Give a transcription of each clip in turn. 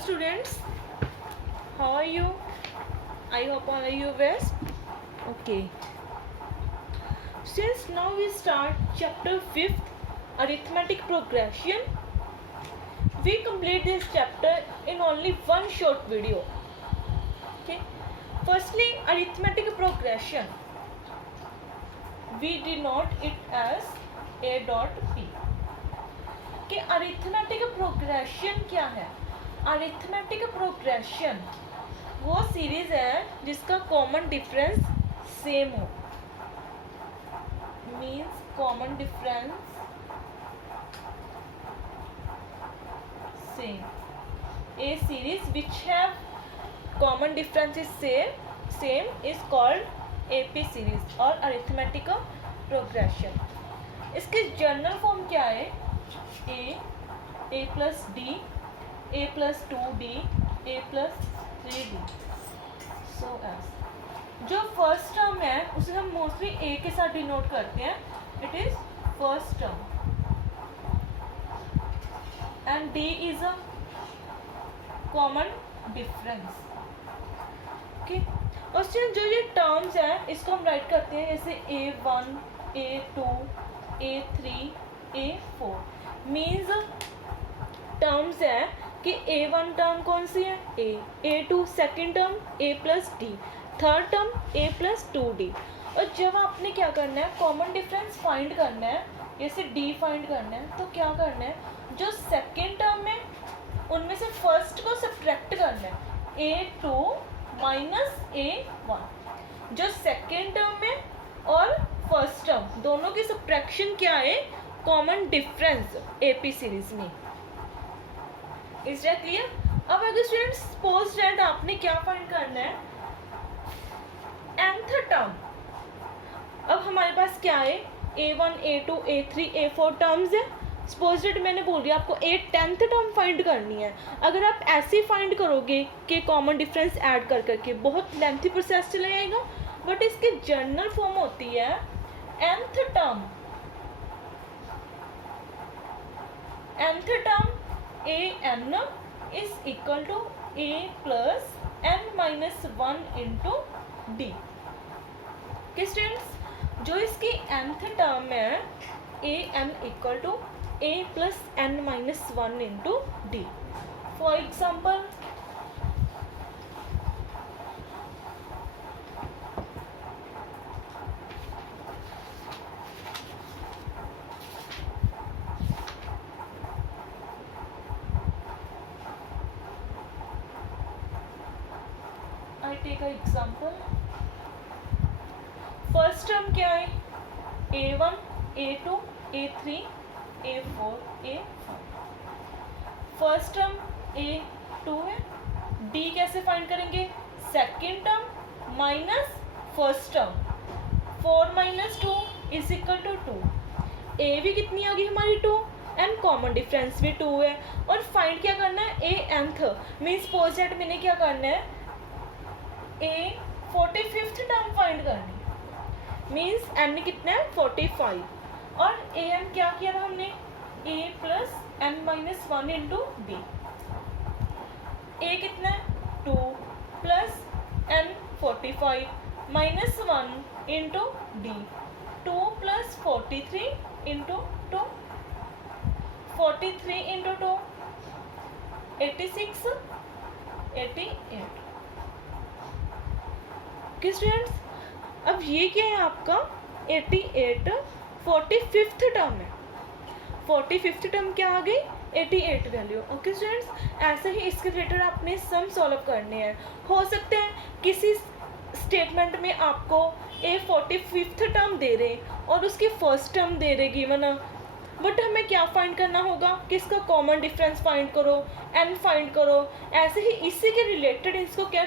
students, how are you? I hope all are you best. Okay. Since now we start chapter 5th, arithmetic progression. We complete this chapter in only one short video. Okay. Firstly, arithmetic progression. We denote it as A dot P. कि arithmetic progression क्या है? Arithmetic progression वो series है जिसका common difference same हो, means common difference same. A series which have common difference is same is called AP series और arithmetic progression. इसके general form क्या है? ए plus D, A plus 2d, A plus 3d, so S. जो first term है उसे हम mostly ए के साथ डिनोट करते हैं. It is first term and D is a common difference. Okay. और जो ये टर्म्स हैं इसको हम राइट करते हैं जैसे A1, A2, A3, A4. Means terms है कि A1 टर्म कौन सी है? A2 second term A plus D, third term A plus 2d. और जब आपने क्या करना है, कॉमन डिफरेंस फाइंड करना है, जैसे D फाइंड करना है, तो क्या करना है, जो सेकेंड टर्म है उनमें से फर्स्ट को सब्ट्रैक्ट करना है. A2 minus A1. जो सेकेंड टर्म है और फर्स्ट टर्म दोनों की सब्ट्रैक्शन क्या है? कॉमन डिफरेंस एपी सीरीज में. Is that clear? अब अगर स्टूडेंट सपोज दैट आपने क्या फाइंड करना है, nth टर्म. अब हमारे पास क्या है? A1, A2, A3, A4 terms है. सपोज दैट मैंने बोल दिया आपको 10th टर्म फाइंड करनी है. अगर आप ऐसे फाइंड करोगे कि कॉमन डिफरेंस ऐड कर करके, बहुत लेंथी प्रोसेस चला जाएगा. बट इसकी जनरल फॉर्म होती है nth term an is equal to a plus n minus 1 into d. कि स्टूडेंट्स जो इसकी nth टर्म है an equal to a plus n minus 1 into d. For example, I take an example. First term क्या है? A1, A2, A3, A4, A5. First term A2 है. D कैसे find करेंगे? Second term minus first term. 4 minus 2 is equal to 2. A भी कितनी आ गई हमारी? 2 and common difference भी 2 है. और फाइंड क्या करना है? nth मीन्स सपोज दैट मैंने क्या करना है, A 45th टर्म फाइंड करनी. मीन्स n कितना है? 45. और an क्या किया था हमने? A plus n minus 1 into D. A कितना है? 2 plus n 45 minus 1 into D. 2 plus 43 into 2. 43 into 2 86, 88. कि स्टूडेंट्स अब ये क्या है आपका? 88 45th टर्म है. 45th टर्म क्या आ गई? 88 वैल्यू. ओके स्टूडेंट्स, ऐसे ही इसके रिलेटेड आपने सम सॉल्व करने हैं. हो सकते हैं किसी स्टेटमेंट में आपको A 45th टर्म दे रहे और उसकी फर्स्ट टर्म दे रहे गिवन, बट हमें क्या फाइंड करना होगा कि इसका कॉमन डिफरेंस फाइंड करो, n फाइंड करो. ऐसे ही इसी के रिलेटेड इसको क्या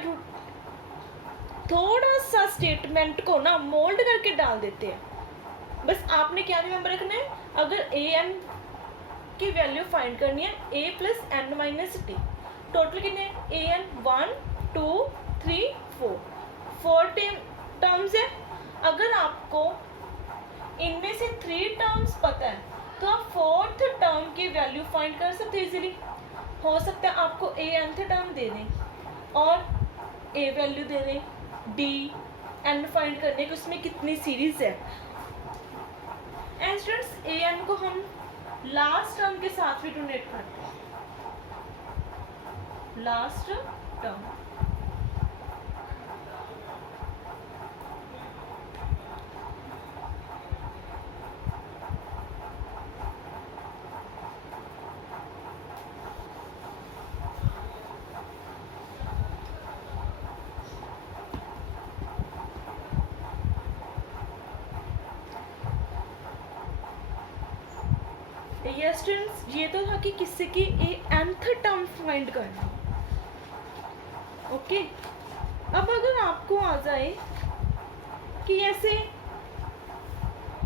थोड़ा सा स्टेटमेंट को ना मोल्ड करके डाल देते हैं. बस आपने क्या रिमेंबर रखना है, अगर an की वैल्यू फाइंड करनी है a plus n minus D. Total कितने? an 1 2 3 4 4 टर्म्स है. अगर आपको इनमें से 3 टर्म्स पता है तो आप 4th टर्म की वैल्यू फाइंड कर सकते हैं इजीली. हो सकता है आपको ए nth टर्म दे दें और ए वैल्यू दे दें, डी एन फाइंड करने की उसमें कितनी सीरीज है। एंड स्टूडेंट्स ए एन को हम लास्ट टर्म के साथ भी डोनेट करते हैं, लास्ट टर्म। यस स्टूडेंट्स, ये तो था कि किसी की ए nth टर्म फाइंड करना। ओके, अब अगर आपको आ जाए कि ऐसे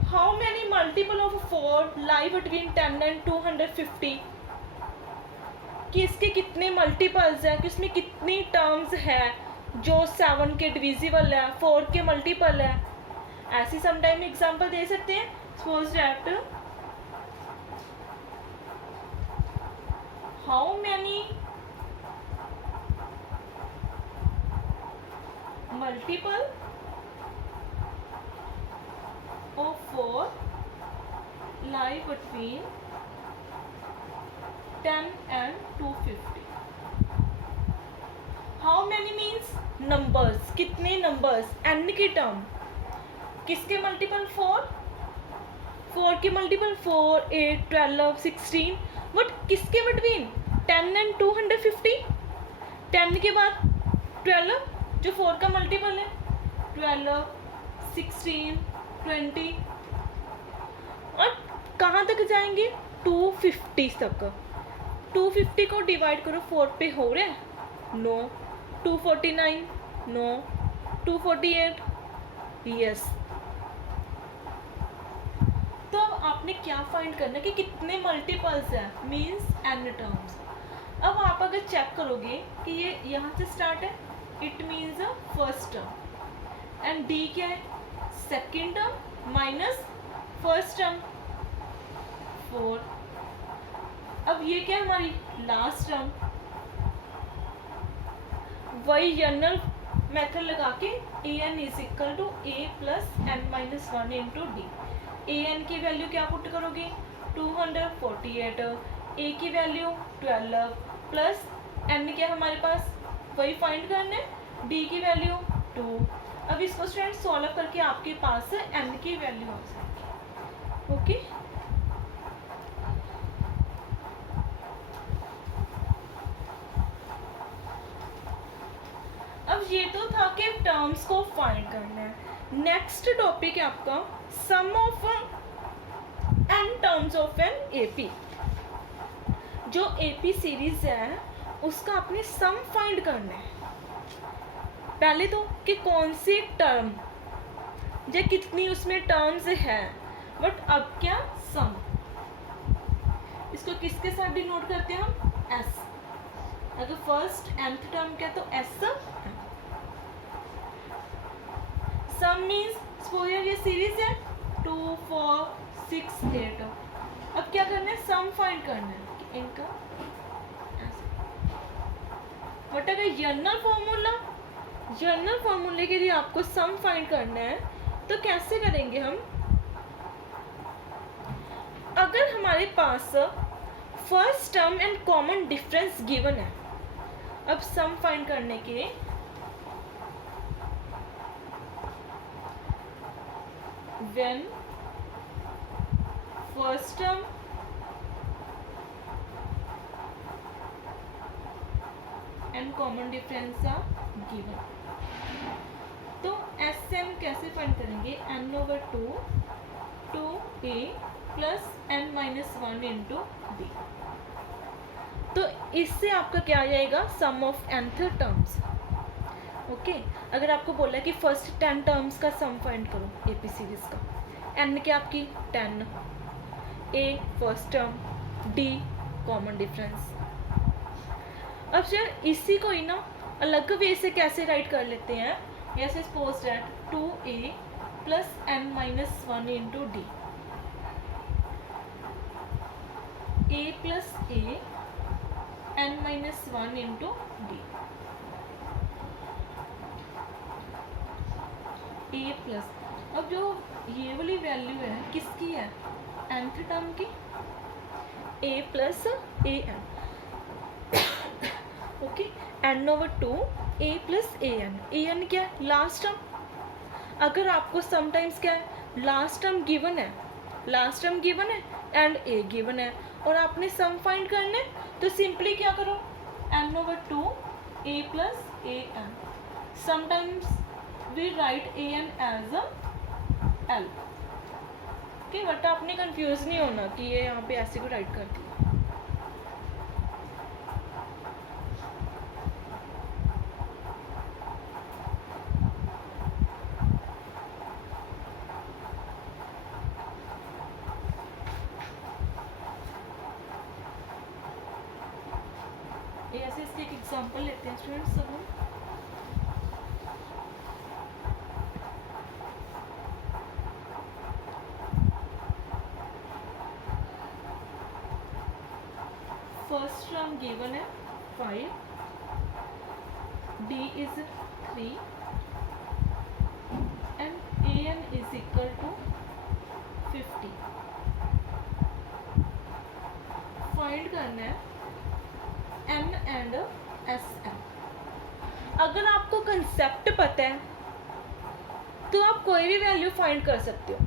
how many multiple of 4 lie between 10 and 250, कि इसके कितने मल्टीपल्स हैं, कि उसमें कितनी टर्म्स है जो 7 के डिविजिबल है, 4 के मल्टीपल है। ऐसी समटाइम एग्जांपल दे सकते हैं। Suppose that how many multiple of 4 lie between 10 and 250. How many means numbers, कितने numbers, n की टर्म, किसके मल्टीपल 4 के मल्टीपल 4, 8, 12, 16, बट किसके बिटवीन 10 एंड 250, 10 के बाद 12 जो 4 का मल्टीपल है, 12, 16, 20, और कहाँ तक जाएंगे 250 तक। 250 को डिवाइड करो 4 पे, हो रहा है नो। 249 no, 248 yes. तो अब आपने क्या फाइंड करना है कि कितने मल्टीपल्स हैं, मींस n टर्म्स। अब आप अगर चेक करोगे कि ये यहाँ से स्टार्ट है, it means first term, and D क्या है, second term minus first term 4। अब ये क्या है हमारी लास्ट टर्म। वही जनरल मेथड लगा के A N is equal to A plus N minus 1 into D. A N की वैल्यू क्या पुट करोगे 248, ए की वैल्यू 12 प्लस एन क्या हमारे पास वही फाइंड करना है, डी की वैल्यू 2। अब इसको स्टूडेंट सॉल्व करके आपके पास एन की वैल्यू आ जाएगी। ओके, अब ये तो था कि टर्म्स को फाइंड करना है। नेक्स्ट टॉपिक है आपका sum of N terms of N AP. जो एपी सीरीज है उसका आपने सम फाइंड करना है। पहले तो कि कौन सी टर्म या कितनी उसमें टर्म्स है, बट अब क्या सम। इसको किसके साथ डिनोट करते हैं हम, एस। अगर फर्स्ट nth टर्म क्या तो एस। सम मीन्स सपोज ये सीरीज है 2, 4, 6, 8। अब क्या करना है, सम फाइंड करना है कि इनका। बट अगर जनरल फॉर्मूले के लिए आपको सम फाइंड करना है तो कैसे करेंगे हम। अगर हमारे पास first term and common difference given है, अब सम फाइंड करने के लिए when first term and common difference are given, तो एस एन कैसे फाइंड करेंगे, N over 2 to A plus N minus 1 into D. तो इससे आपका क्या आ जाएगा, sum of nth terms. Okay, अगर आपको बोला है कि फर्स्ट 10 टर्म्स का सम फाइंड करो एपी सीरीज का, एन क्या आपकी 10, A first term, D common difference. अब सर इसी को ही ना अलग वे से कैसे राइट कर लेते हैं, जैसे suppose that 2a plus N minus 1 into D. A plus A n-1 into D A plus, अब जो ये वाली वैल्यू है किसकी है, nth टर्म की, a plus A N, okay, n/2 a plus A N क्या है, लास्ट टर्म। अगर आपको समटाइम्स क्या है, लास्ट टर्म गिवन है, लास्ट टर्म गिवन है एंड ए गिवन है और आपने सम फाइंड करने, तो सिंपली क्या करो, n/2 a plus A N, sometimes we write A N as a L, okay, but आपने कंफ्यूज नहीं होना कि ये यहाँ पे ऐसे को राइट कर दिया। ऐसे इसके एक एग्जांपल लेते हैं स्टूडेंट्स सब हम। फर्स्ट टर्म गिवन है 5, d is 3 and A N is equal to 50। Find करना है n एंड एस एन। अगर आपको कंसेप्ट पता है तो आप कोई भी वैल्यू फाइंड कर सकते हो।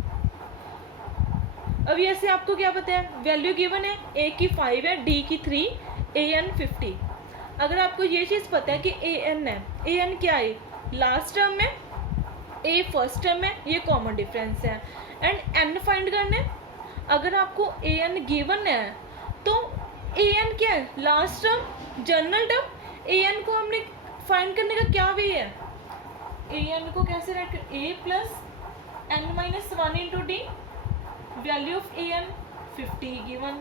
अब ऐसे आपको क्या पता है, वैल्यू गिवन है, a की 5 है, d की 3, a n 50। अगर आपको ये चीज़ पता है कि a n है, a n क्या है, लास्ट टर्म में, a फर्स्ट टर्म में, ये कॉमन डिफरेंस है, एंड n फाइंड करना है। अगर आपको a n गिवन है तो a n क्या है, last term, general term, a n को हमने फाइंड करने का क्या वे है, a n को कैसे राइट कर, a plus n-1 into D, value of A N 50 given,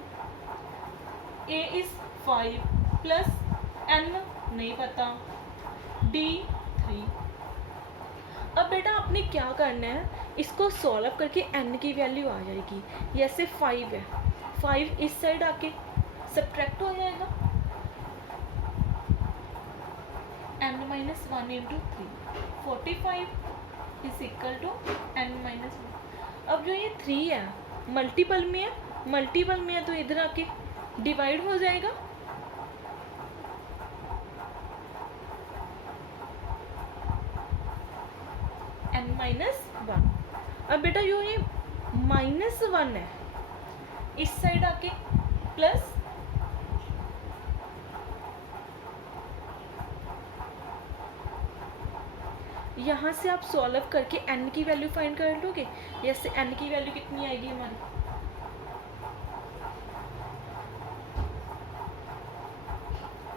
a is 5 plus n नहीं पता, d 3। अब बेटा आपने क्या करना है, इसको सॉल्व करके n की वैल्यू आ जाएगी। जैसे 5 है, 5 इस साइड आके सब्ट्रैक्ट हो जाएगा, n-1 into 3, 45 is equal to n-1। अब जो ये 3 है मल्टीपल में है, मल्टीपल में है तो इधर आके डिवाइड हो जाएगा, n-1। अब बेटा जो ये -1 है इस साइड आके प्लस, यहाँ से आप सॉल्व करके n की वैल्यू फाइंड कर लोगे। जैसे n की वैल्यू कितनी आएगी हमारी,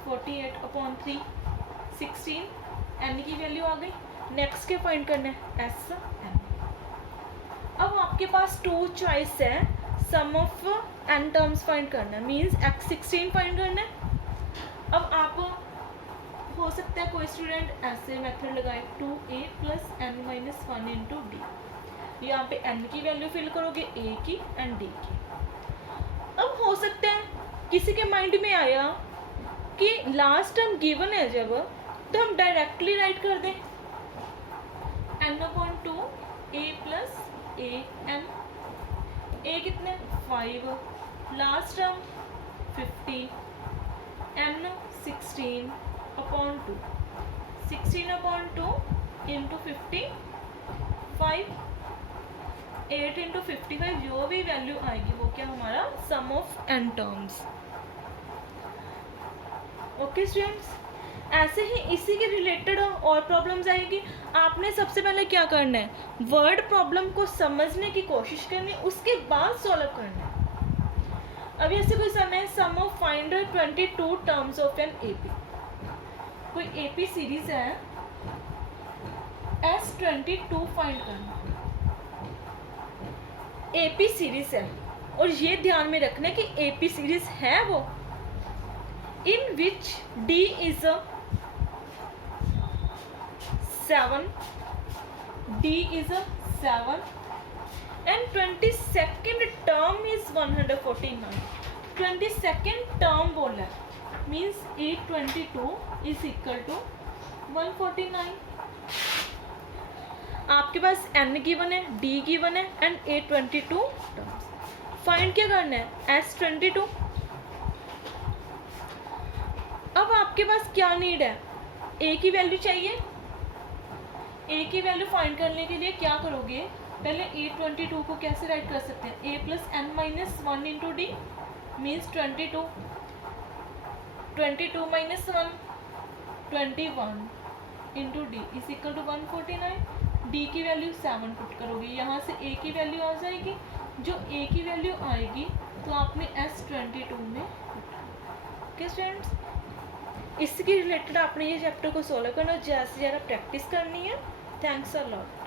48/3, 16, n की वैल्यू आ गई। नेक्स्ट क्या फाइंड करना है, एस एन। अब आपके पास 2 चॉइस है, सम ऑफ n टर्म्स फाइंड करना है, मीन्स x16 फाइंड करना है। अब आप हो सकता है कोई स्टूडेंट ऐसे मेथड लगाए, 2a plus n-1 into D, यहाँ पे n की वैल्यू फिल करोगे, a की एंड d की। अब हो सकता है किसी के माइंड में आया कि लास्ट टर्म गिवन है जब, तो हम डायरेक्टली राइट कर दें, n/2 a plus A n, a कितने 5, last term 50, n 16/2, 16/2 into 50, 5, 8 into 55, जो भी वैल्यू आएगी वो क्या हमारा sum of n terms. Okay students, ऐसे ही इसी के रिलेटेड और प्रॉब्लम्स आएगी। आपने सबसे पहले क्या करना है, वर्ड प्रॉब्लम को समझने की कोशिश करनी, उसके बाद सॉल्व करना है। अभी ऐसे कोई समय, sum of find 22 terms of N AP. कोई एपी सीरीज है, S22 फाइंड करना, एपी सीरीज है, और ये ध्यान में रखना है कि एपी सीरीज है वो इन विच D is a 7, D is a 7 and 22nd term is 149। 22nd term बोला है, मीन्स 822 इज इक्वल टू 149। आपके पास n गिवन है, d गिवन है एंड 822 टर्म्स। फाइंड क्या करना है, S22। अब आपके पास क्या नीड है, a की वैल्यू चाहिए। a की वैल्यू फाइंड करने के लिए क्या करोगे, पहले 822 को कैसे राइट कर सकते हैं, a plus n minus 1 into D means 22, 22 minus 1 21 into D is equal to 149। D की वैल्यू 7 पुट करोगे, यहाँ से a की वैल्यू आ जाएगी। जो a की वैल्यू आएगी तो आपने S22 में ओके स्टूडेंट्स, इसके रिलेटेड आपने ये चैप्टर को सोल्व करना, ज़्यादा से ज़्यादा प्रैक्टिस करनी है। Thanks a lot.